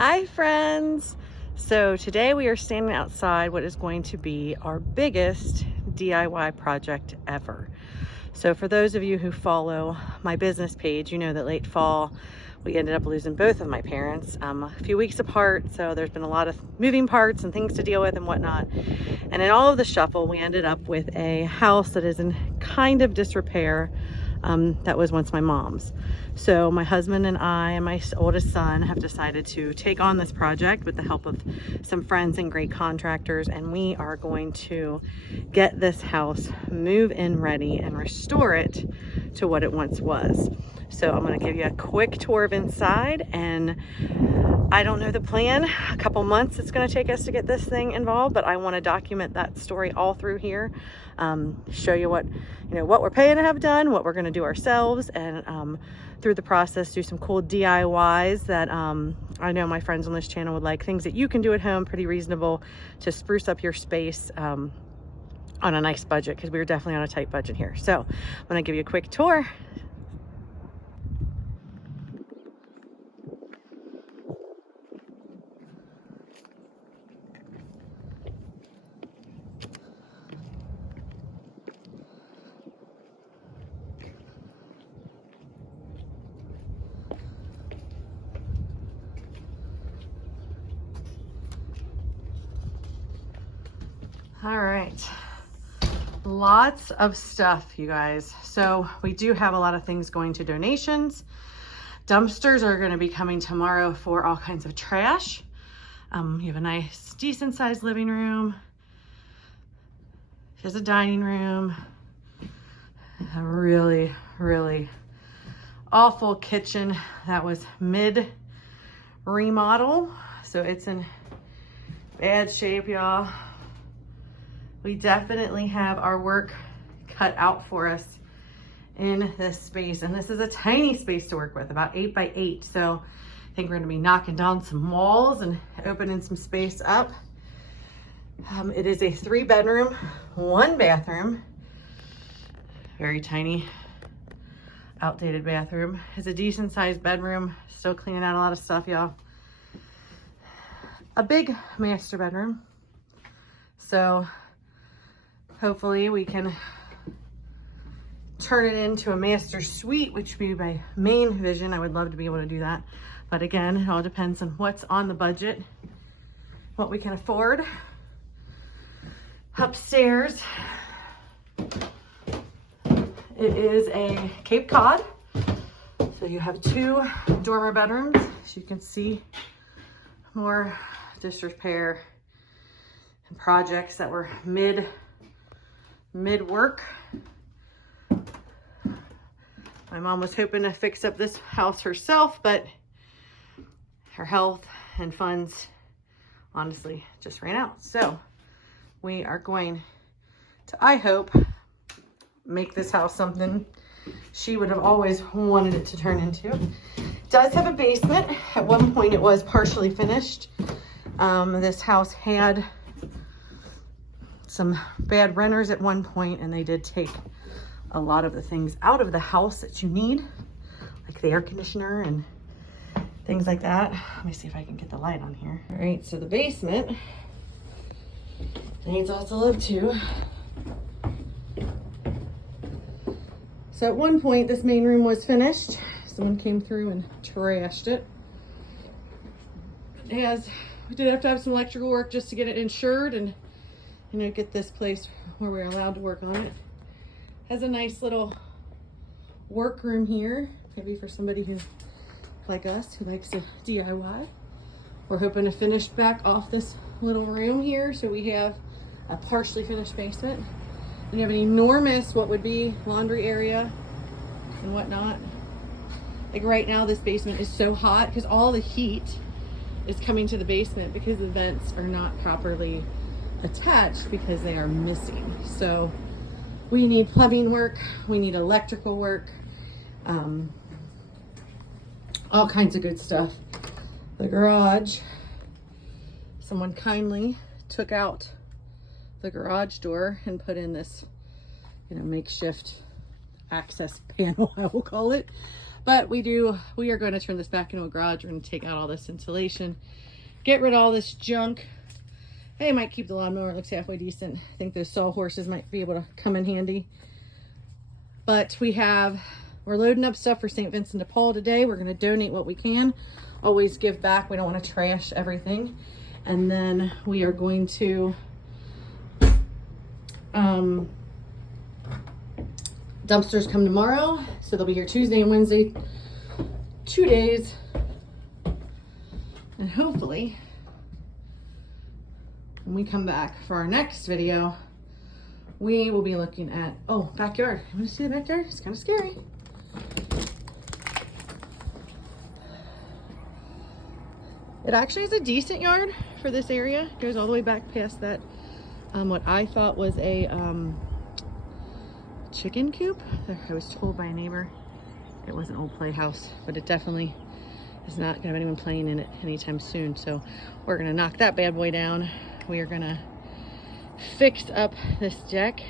Hi friends! So today we are standing outside what is going to be our biggest DIY project ever. So for those of you who follow my business page, you know that late fall we ended up losing both of my parents a few weeks apart. So there's been a lot of moving parts and things to deal with and whatnot. And in all of the shuffle, we ended up with a house that is in kind of disrepair. That was once my mom's. So my husband and I and my oldest son have decided to take on this project with the help of some friends and great contractors, and we are going to get this house move-in ready and restore it to what it once was. So I'm going to give you a quick tour of inside, and I don't know the plan. A couple months it's going to take us to get this thing involved, but I want to document that story all through here. Show you what we're paying to have done, what we're going to do ourselves, and through the process do some cool DIYs that I know my friends on this channel would like, things that you can do at home pretty reasonable to spruce up your space on a nice budget, because we're definitely on a tight budget here. So I'm going to give you a quick tour. All right, lots of stuff, you guys. So we do have a lot of things going to donations. Dumpsters are going to be coming tomorrow for all kinds of trash. You have a nice, decent sized living room. There's a dining room. A really, really awful kitchen that was mid remodel. So it's in bad shape, y'all. We definitely have our work cut out for us in this space. And this is a tiny space to work with, about 8 by 8. So I think we're gonna be knocking down some walls and opening some space up. It is a 3-bedroom, 1 bathroom, very tiny, outdated bathroom. It's a decent sized bedroom, still cleaning out a lot of stuff, y'all. A big master bedroom. So hopefully we can turn it into a master suite, which would be my main vision. I would love to be able to do that. But again, it all depends on what's on the budget, what we can afford. Upstairs, it is a Cape Cod. So you have 2 dormer bedrooms. As you can see, more disrepair and projects that were mid work. My mom was hoping to fix up this house herself, but her health and funds honestly just ran out. So we are going to, I hope, make this house something she would have always wanted it to turn into. It does have a basement. At one point it was partially finished. This house had some bad renters at one point, and they did take a lot of the things out of the house that you need, like the air conditioner and things like that. Let me see if I can get the light on here. All right, so the basement needs lots of love too. So at one point this main room was finished. Someone came through and trashed it. We did have to have some electrical work just to get it insured and get this place where we're allowed to work on it. Has a nice little work room here, maybe for somebody who, like us, who likes to DIY. We're hoping to finish back off this little room here, so we have a partially finished basement. And you have an enormous, what would be, laundry area and whatnot. Like right now, this basement is so hot because all the heat is coming to the basement because the vents are not properly attached because they are missing. So we need plumbing work, we need electrical work, all kinds of good stuff. The garage, someone kindly took out the garage door and put in this makeshift access panel, I will call it. But we are going to turn this back into a garage. We're going to take out all this insulation, get rid of all this junk. Hey, might keep the lawnmower. It looks halfway decent. I think those sawhorses might be able to come in handy. But we're loading up stuff for St. Vincent de Paul today. We're going to donate what we can. Always give back. We don't want to trash everything. And then we are going to dumpsters come tomorrow, so they'll be here Tuesday and Wednesday, 2 days. And hopefully when we come back for our next video, we will be looking at, backyard. You want to see the backyard? It's kind of scary. It actually is a decent yard for this area. It goes all the way back past that, what I thought was a chicken coop. I was told by a neighbor it was an old playhouse, but it definitely is not gonna have anyone playing in it anytime soon. So we're gonna knock that bad boy down. We are gonna fix up this deck,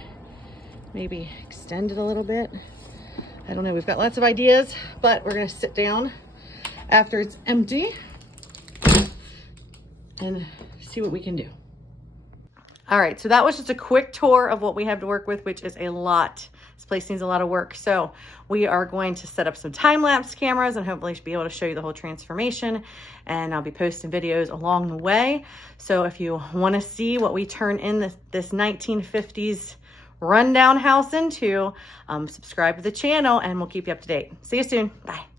maybe extend it a little bit. I don't know, we've got lots of ideas, but we're gonna sit down after it's empty and see what we can do. All right, so that was just a quick tour of what we have to work with, which is a lot. This place needs a lot of work. So we are going to set up some time-lapse cameras and hopefully be able to show you the whole transformation. And I'll be posting videos along the way. So if you want to see what we turn in this 1950s rundown house into, subscribe to the channel and we'll keep you up to date. See you soon. Bye.